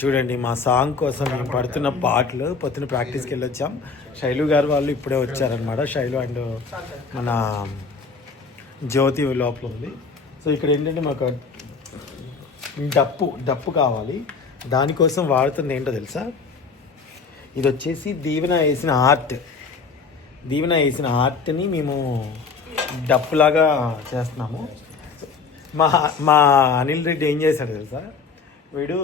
చూడండి మా సాంగ్ కోసం మేము పడుతున్న పాటలు పొద్దున ప్రాక్టీస్కి వెళ్ళొచ్చాం. శైలు గారు వాళ్ళు ఇప్పుడే వచ్చారనమాట శైలు అండ్ మన జ్యోతి లోపల ఉంది. సో ఇక్కడ ఏంటంటే మాకు డప్పు డప్పు కావాలి. దానికోసం వాడుతుంది ఏంటో తెలుసా? ఇది వచ్చేసి దీవెన వేసిన ఆర్ట్. దీవెన వేసిన ఆర్ట్ని మేము డప్పులాగా చేస్తున్నాము. మా మా అనిల్ రెడ్డి ఏం చేశాడు తెలుసా? వీడు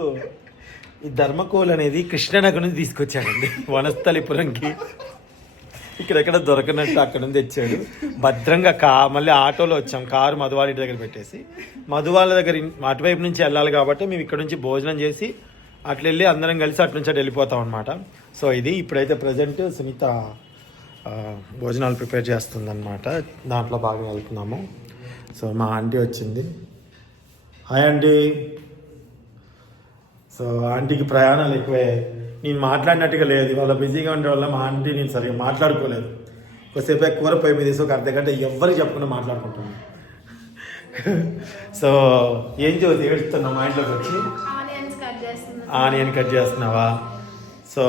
ఈ ధర్మకోల్ అనేది కృష్ణనగర్ నుంచి తీసుకొచ్చాడండి. వనస్థలిపురంకి. ఇక్కడెక్కడ దొరకనట్టు అక్కడ నుంచి తెచ్చాడు. భద్రంగా కా మళ్ళీ ఆటోలో వచ్చాం. కారు మధువాళ్ళ ఇంటి దగ్గర పెట్టేసి. మధువాళ్ళ దగ్గర అటువైపు నుంచి వెళ్ళాలి కాబట్టి మేము ఇక్కడ నుంచి భోజనం చేసి అట్లా వెళ్ళి అందరం కలిసి అటు నుంచి అటు వెళ్ళిపోతాం అనమాట సో ఇది ఇప్పుడైతే ప్రజెంట్ సునీత భోజనాలు ప్రిపేర్ చేస్తుందన్నమాట. దాంట్లో బాగా వెళ్తున్నాము. సో మా ఆంటీ వచ్చింది. Hi aunty. సో ఆంటీకి ప్రయాణాలు ఎక్కువే. నేను మాట్లాడినట్టుగా లేదు. వాళ్ళ బిజీగా ఉండడం వల్ల మా ఆంటీ నేను సరిగా మాట్లాడుకోలేదు. కొద్దిసేపు కూర పొయ్యి మీద ఒక అర్ధ గంట ఎవరికి చెప్పకుండా మాట్లాడుకుంటున్నాను సో ఏం చదువుతుంది ఏడుస్తున్నా మా ఇంట్లోకి వచ్చి? ఆనియన్ కట్ చేస్తున్నావా? సో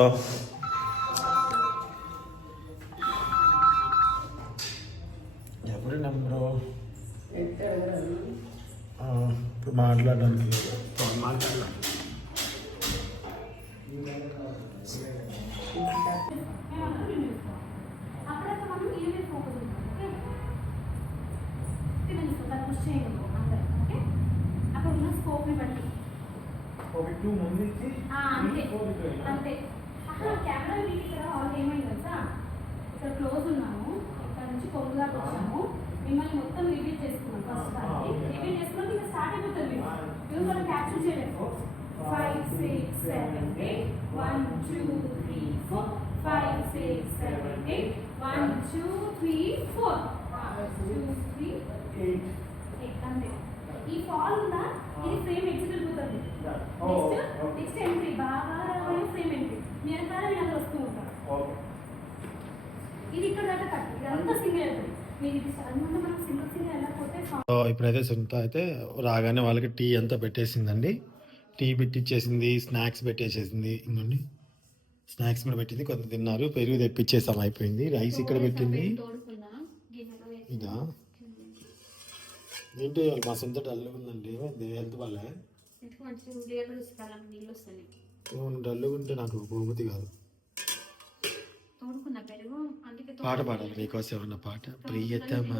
ఎవరి నెంబరు? ఇప్పుడు మాట్లాడడానికి లేదు. అంతే. అక్కడ కెమెరా మీకు ఇక్కడ వాళ్ళు ఏమైంది తెలుసా? ఇక్కడ క్లోజ్ ఉన్నాము. ఇక్కడ నుంచి దాకా వచ్చాము. మిమ్మల్ని మొత్తం రివ్యూ చేసుకున్నాం ఫస్ట్ రివ్యూ చేసుకున్నాక ఇంకా స్టార్ట్ అయిపోతుంది. మనం క్యాప్చర్ చేయలేదు. అంతే. ఈ ఫాల్ ఉందా? ఇది frame exit next next entry బాగా రావాలి ఫ్రేమ్ ఎంట్రీ మీ వెనకాల నేను అక్కడ వస్తూ ఉంటాను ఇది ఇక్కడ దాకా కట్. ఇదంతా సింగిల్ ఇప్పుడైతే సునీత అయితే రాగానే వాళ్ళకి టీ అంతా పెట్టేసిందండి. Tea పెట్టించేసింది snacks పెట్టేసేసింది. ఇంకోండి స్నాక్స్ కూడా పెట్టింది కొంత తిన్నారు. పెరుగు తెప్పించేసాం అయిపోయింది. రైస్ ఇక్కడ పెట్టింది. ఇదా? ఏంటి వాళ్ళు మా సొంత డల్ ఉందండి హెల్త్ వల్ల. ఏమన్నా డల్గా ఉంటే నాకు బహుమతి కాదు. పాట పాడాలి నీకోసం ఏమన్నా పాట? ప్రియతమా?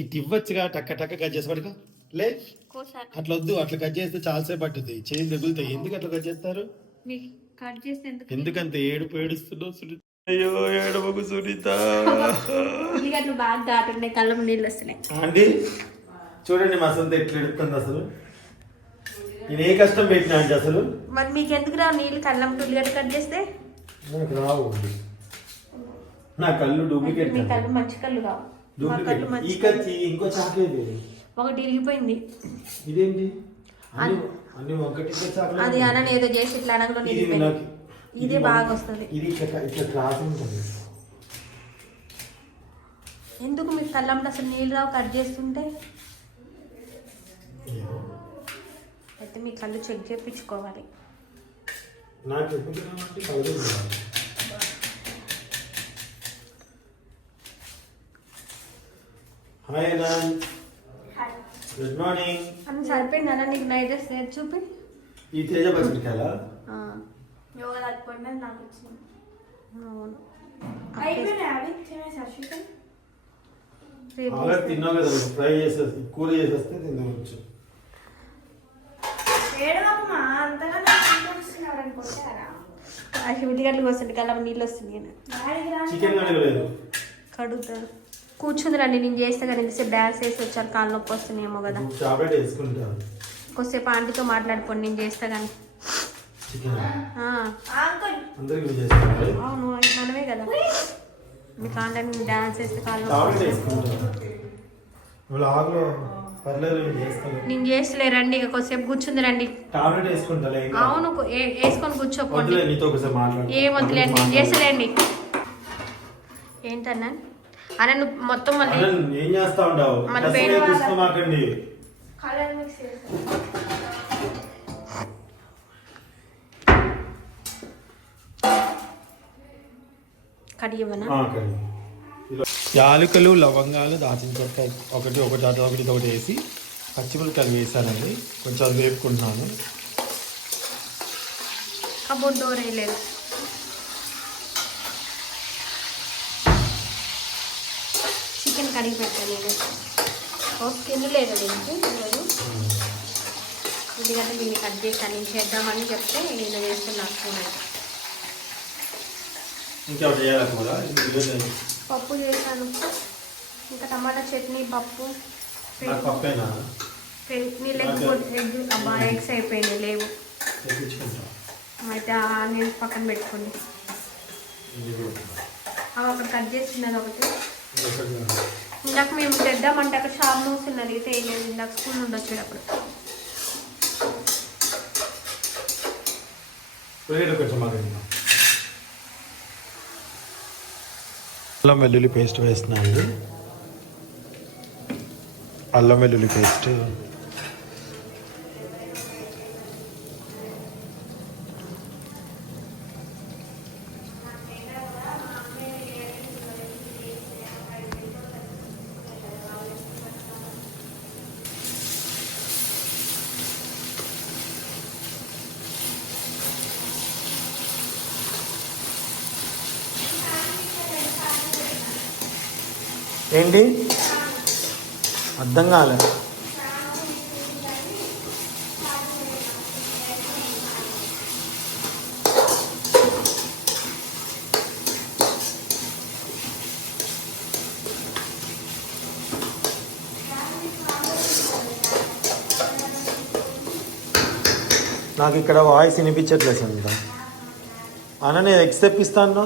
ఇటు ఇవ్వచ్చుగా టక్క టక్క చేసి పడుకో. లే కోసాక. అట్లా వద్దు అట్లా కట్ చేస్తే చాలాసేపు పట్టుద్ది. చేయి తగులుతాయి ఎందుకు అట్లా కట్ చేస్తారు? మీకు కట్ చేస్తే ఎందుకు? ఎందుకంత ఏడుపు ఏడుస్తున్నావు సునీత? అయ్యో ఏడవకు సునీత. బాగా దాటున్నాయి నీళ్ళు వస్తున్నాయి. ఆంటీ చూడండి మా సొంత ఎట్లా ఎడుతుంది అసలు. నేను ఏ కష్టం పెట్టినా అంటే అసలు? మరి మీకు ఎందుకు రా నీళ్ళు కళ్ళం ఉల్లిగడ్డ కట్ చేస్తే? నాకు రావు నా కళ్ళు డూప్లికేట్ మీ కళ్ళు మంచి కళ్ళు కావు. డూప్లికేట్. ఈ కచ్చి ఇంకో చాక్లెట్ ఇది. ఒకటి ఇరిగిపోయింది. ఇదేంటి? అది అనని ఏదో చేసి ఇట్లా అనగలో ఇది బాగా వస్తుంది. ఇది ఎందుకు మీకు కళ్ళంలో అసలు నీళ్ళు రావు కట్ చేస్తుంటే? అయితే మీ కళ్ళు చెక్ చేయించుకోవాలి హాయ్ గుడ్ మార్నింగ్ అని సరిపోయింది అన్న నీకు నైట్ డ్రెస్ ఏది చూపి. ఈ తేజ పసిరికాయల యోగా తట్టుకోండి నాకు వచ్చింది. అవును. బాగా తిన్నావు కదా ఫ్రై చేసేసి కూర చేసేస్తే తినవచ్చు ఆ ఉల్లిగడ్డలు వస్తుంది కళ్ళ నీళ్ళు వస్తుంది. చికెన్ కడగలేదు. కడుగుతారు కూర్చుంది రండి నేను చేస్తే కానీ ఇంతసేపు డ్యాన్స్ వేసి వచ్చాను కాళ్ళు నొప్పి వస్తున్నాయేమో కదా. వేసుకుంటాను కొద్దిసేపు ఆంటీతో మాట్లాడుకోండి నేను చేస్తా కానీ. అవును మనమే కదా. మీకు ఆంటీ డ్యాన్స్ వేస్తే కాళ్ళు నేను చేస్తలే. రండి ఇక కొద్దిసేపు కూర్చుంది రండి. అవును వేసుకొని మాట్లాడు ఏం వద్దులేండి నేను చేస్తలేండి. ఏంటన్నా? అరే నువ్వు మొత్తం మళ్ళీ ఏం చేస్తా ఉంటావు? మన పేరు తీసుకోమాకండి కలర్ మిక్స్ కడియవనా యాలుకలు లవంగాలు దాచిన చెక్క ఒకటి ఒకటి అట్లా ఒకటి ఒకటి వేసి పచ్చిమిరపకాయలు వేసానండి. కొంచెం అది వేపుకుంటున్నాను. కబోర్డ్ డోర్ వేయలేదు. కడిగి పెట్టాను నేను. ఓ స్కిన్ లేదు దీనికి? ఈరోజు ఎందుకంటే దీన్ని కట్ చేసి నేను చేద్దామని చెప్తే నేను చేస్తున్నాను చూడండి. పప్పు చేశాను. ఇంకా టమాటా చట్నీ పప్పు నీ లెగ్ ఎగ్ అబ్బా ఎగ్స్ అయిపోయినాయి లేవు. అయితే నేను పక్కన పెట్టుకోండి. అవి ఒకటి కట్ చేస్తున్నది ఒకటి. ఇందాక మేము తెద్దామంటే అక్కడ షాప్ మూస్తున్నది అడిగితే వేయలేదు ఇందాక స్కూల్ నుండి వచ్చేటప్పుడు. అల్లం వెల్లుల్లి పేస్ట్ వేస్తున్నాను అల్లం వెల్లుల్లి పేస్ట్. ఏంటి? అర్థం కాలే. నాకు ఇక్కడ వాయిస్ వినిపించట్లేదు అంత అన్న నేను ఎక్స్ తెప్పిస్తాను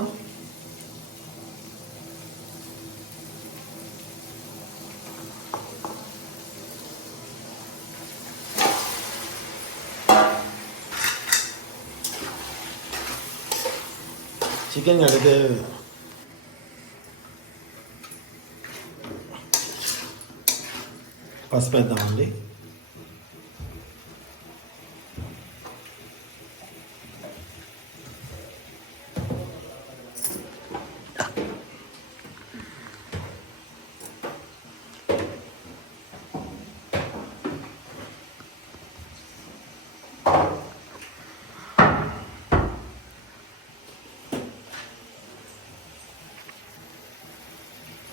చికెన్ కడితే పసుపు వేద్దామండి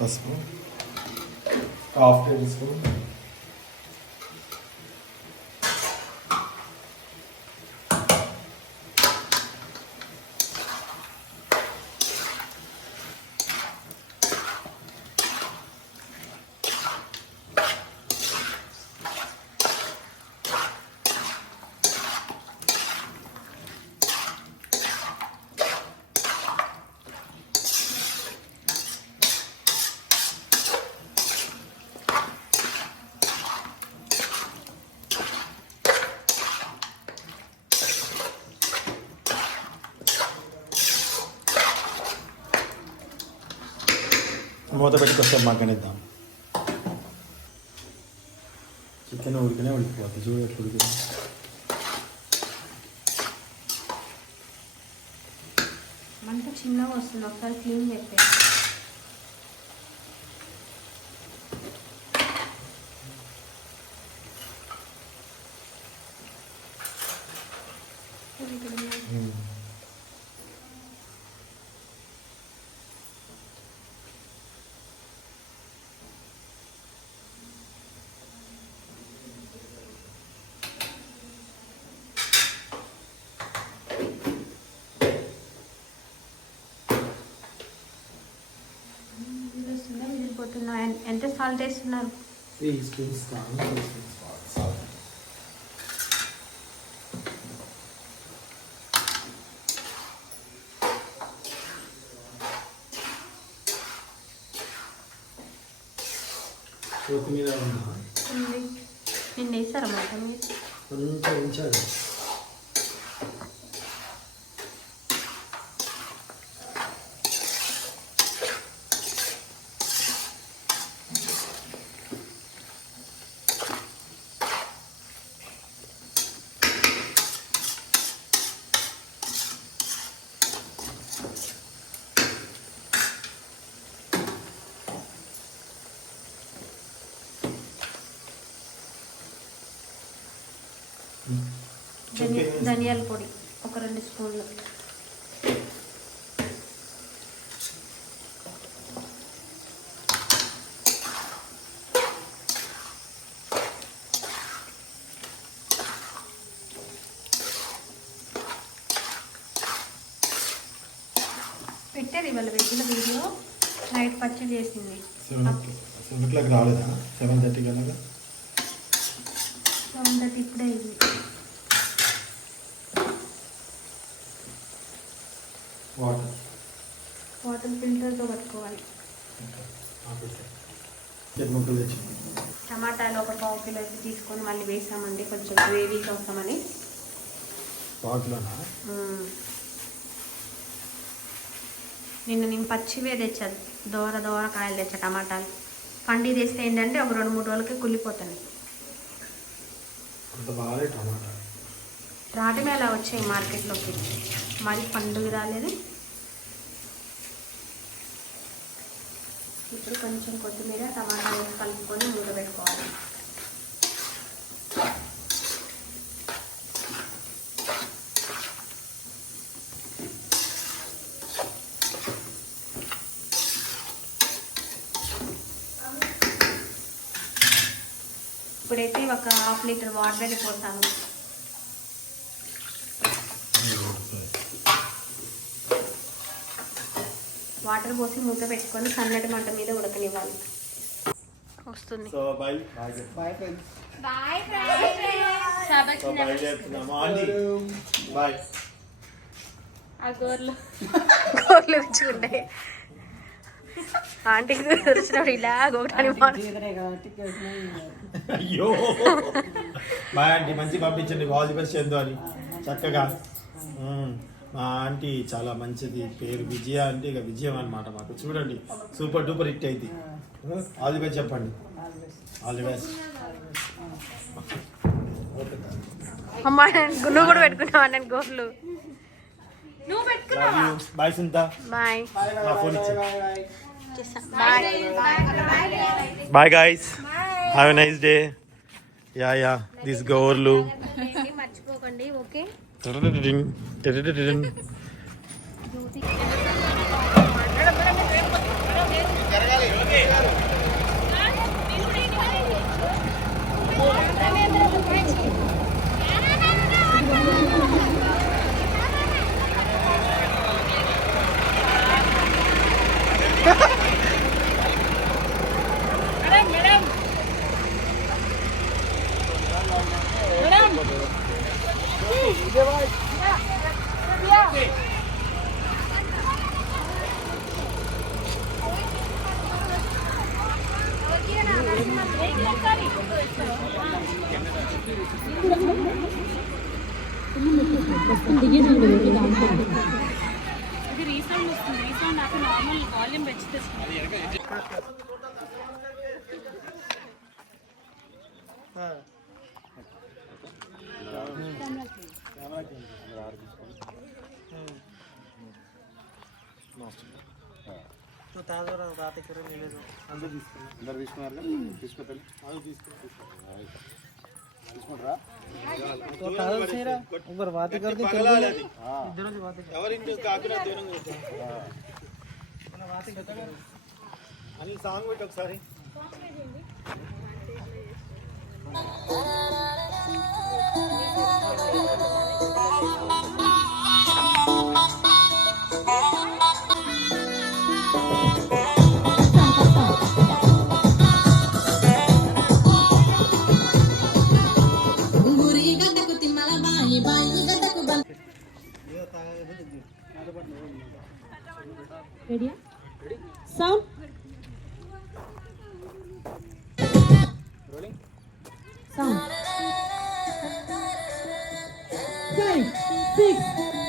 పసుపు హాఫ్ టేబుల్ స్పూన్ మూత పెట్టుకొస్తాం మగ్గనిద్దాం చికెన్ ఉడికినే ఉడికిపోతుంది చూడు ఎట్లా ఉడికింది. మంట చిన్నగా వస్తుంది. ఒకసారి క్లీన్ చెప్పేసి ఎంత సాల్ట్ వేస్తున్నారు త్రీ స్పూన్స్ కాదు త్రీ స్పూన్స్ సాల్ట్ కొత్తిమీర ఉందా? ఉంది. నిన్న వేస్తారా మాట మీరు కొంచెం ఉంచాలి. ధనియాల పొడి ఒక రెండు స్పూన్లు. పెట్టారు ఇవాళ వెజ్ల వీడియో. నైట్ పచ్చడి చేసింది. సెవెన్ సెవెన్ ఓ క్లాక్ రాలేదా? సెవెన్ థర్టీ కనుక థర్టీ ఇప్పుడే అయింది వాటర్ వాటర్ ఫిల్టర్తో పట్టుకోవాలి. టమాటాలు ఒక పావు కిలో అయితే తీసుకొని మళ్ళీ వేసామండి కొంచెం గ్రేవీ కోసమని. నిన్న నేను పచ్చివే తెచ్చాను దోర దోర కాయలు తెచ్చా టమాటాలు. పండి తెస్తే ఏంటంటే ఒక రెండు మూడు రోజులకి కుళ్ళిపోతాయి. అంత బాగాలే టమాటా. రావటమే అలా వచ్చాయి మార్కెట్లోకి మరి పండుగ రాలేదు. ఇప్పుడు కొంచెం కొత్తిమీర టమాటా కలుపుకొని మూత పెట్టుకోవాలి. ఇప్పుడైతే ఒక హాఫ్ లీటర్ వాటర్ పోసాము వాటర్ పోసి మూత పెట్టుకొని సన్నటి మంట మీద ఉడకనివ్వాలి. వస్తుంది. సో ఫ్రెండ్స్ సో చెప్తున్నాము ఆంటీ ఆ గోర్లు. గోర్లు విచ్చుకుంటాయి ఆంటీకి ఇలా అయ్యో. బాయ్ ఆంటీ మంచి పంపించండి బెస్ట్ చందు అని. చక్కగా. మా ఆంటీ చాలా మంచిది పేరు విజయ అంటే ఇక విజయం అన్నమాట మాకు. చూడండి సూపర్ డూపర్ హిట్ అయింది. ఆల్ ది బెస్ట్ చెప్పండి. All the best. అమ్మా నువ్వు కూడా పెట్టుకున్నావా నేను గోర్లు? నువ్వు పెట్టుకున్నావా? బాయ్ సుంత బాయ్ నా ఫోన్ ఇచ్చి. Bye bye guys have a nice day ya ya this గోర్లు మర్చిపోకండి ఓకే? ఇది రీసౌండ్ వస్తుంది. రీసౌండ్ నాకు నార్మల్ వాల్యూమ్ పెంచితే అందరు తీసుకున్నారు తీసుకుంటారు తీసుకుంటారా అని సాంగ్ పెట్టి ఒకసారి గురి